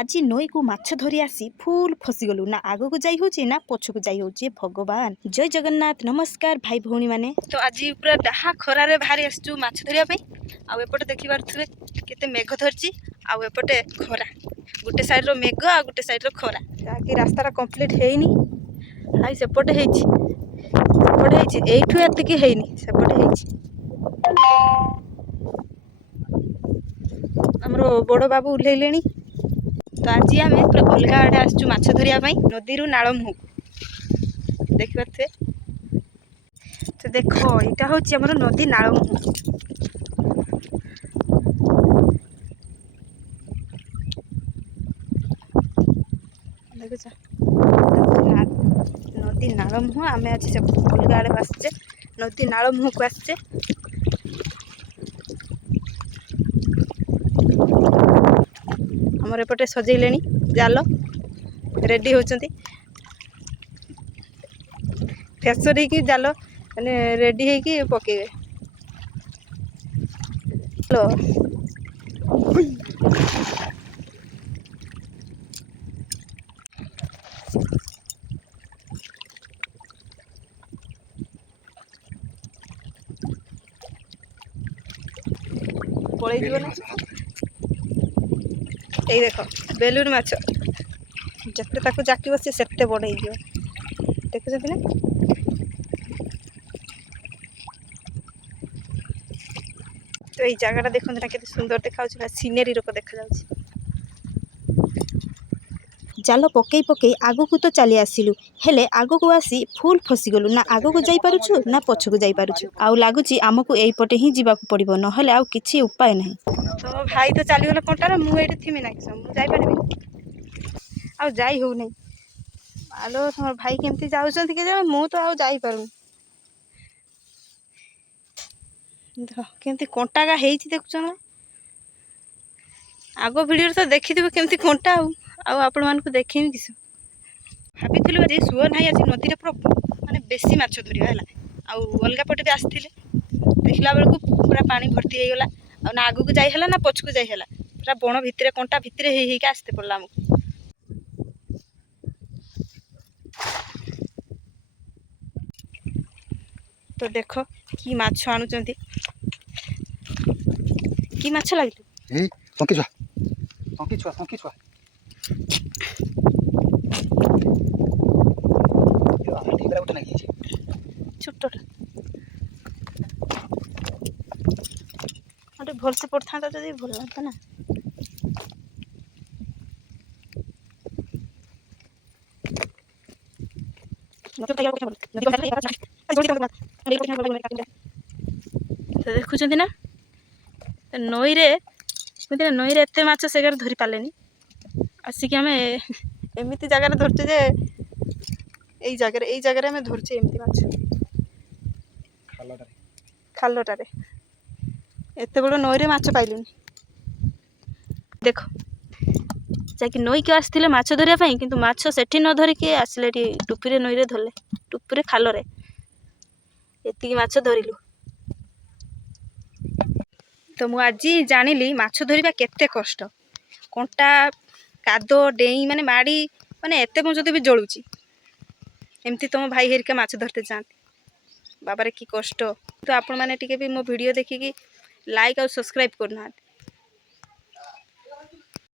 आज नई को माछ धरी आसी फुल फसीगलु ना आग को जाई होची ना पछ को जाई होची। भगवान जय जगन्नाथ। नमस्कार भाई भौणी माने। तो आज पूरा डाहा खरारे बाहरी आसचु माछ धरिया पे। आ एपटे देखि पारथुबे केते मेघ धरची आ एपटे खरा। गुटे साइड रो मेघ आ गुटे साइड रो खरा। ताकि रास्ता रा कंप्लीट हेइनी। हाई सेपटे हेइची सेपटे हेइची एठु एतिकी हेइनी सेपटे हेइची। हमरो बड़ बाबू उल्लेलेनी। तो आज आम पूरा अलग आड़े आसचु माछ धरिया नदी रु नाल मुह देखि पारे। तो देख यहाँ हूँ आम नदी नाल मुह। देखुच नदी नाल मुह आम आज से अलग आड़े आसचे नदी नाल मुह को आसचे। हमर एपटे सजेले जाल रेडी होचंती फेसर ही जाल माने रेडी है पकेबे। हेलो पड़े जीव ना ये देख बेलुन माछ जिते ताकू जाकिब सी सेते बड़ हो देखुଛନ୍ତି ना। तो ये जगह देखते ना केते सुंदर देखा सीनेरी रोक देखा जाल पकई पकई आग को तो चली आसिलु हेले आग को आसी फुल फसीगलु ना आग को जाई पारुछु ना पछ को जाई पारुछु। आउ लागुची आमको एई पटे ही जीवाकू पड़िबो नहले आउ किछि उपाय नहीं। तो भाई तो चली गले कंटार मु एठी थिमि ना कि मु जाई पारिबि आउ जाई हो नहीं। आलो तुम भाई केमती जाउछंती के जाय मु तो आउ जाई पारु। देख केमती कंटागा हेइछि देखुछ ना। आग वीडियो तो देखिथिबो केमती कंटा आउ आपण मान को देखिमी किस भाबिथिलु जे सुअ नाही आज नदी रे पूरा माने बेसी माछ धरिया हैला। आउ अलगा पटे भी आस्थिले देखला बेलकु पूरा पानी भर्ती हे गला आ ना आगु को जाई हैला ना पछ को जाई हैला पूरा बण भितरे कंटा भितरे हे के आस्ते पड़ला हमको। तो देख कि माछ आणुचंती कि माछ लागिलु ए पंकी छुआ छोटा गोटे भलसे पड़ता जदि भल लगता ना। तो देखुं ना नई रे नई रे एते माछ से धरी पारे आसिक आम एमती जगार धरचे जे यही जगार आम धरचे एमती माछ खालटारे एत बड़ नई रे माछ पाइलुनी। देख जाकि नई के आसते माछ धरिया किंतु माछ सेठी न धरिकी आसिले टुपी नई रे धरले टुपी खाल रे एतिकी माछ धरिलु। तो मु आज जानिली माछ धरिबा केते कष्ट कंटा कादो डेई माने माड़ी माने एते पहुँचते भी जलुची एमती तुम भाई हेरिका माछ धरते जाते बाबारे की कष्ट। तो आपण माने टिके भी मो वीडियो देखिकी लाइक और सब्सक्राइब करना।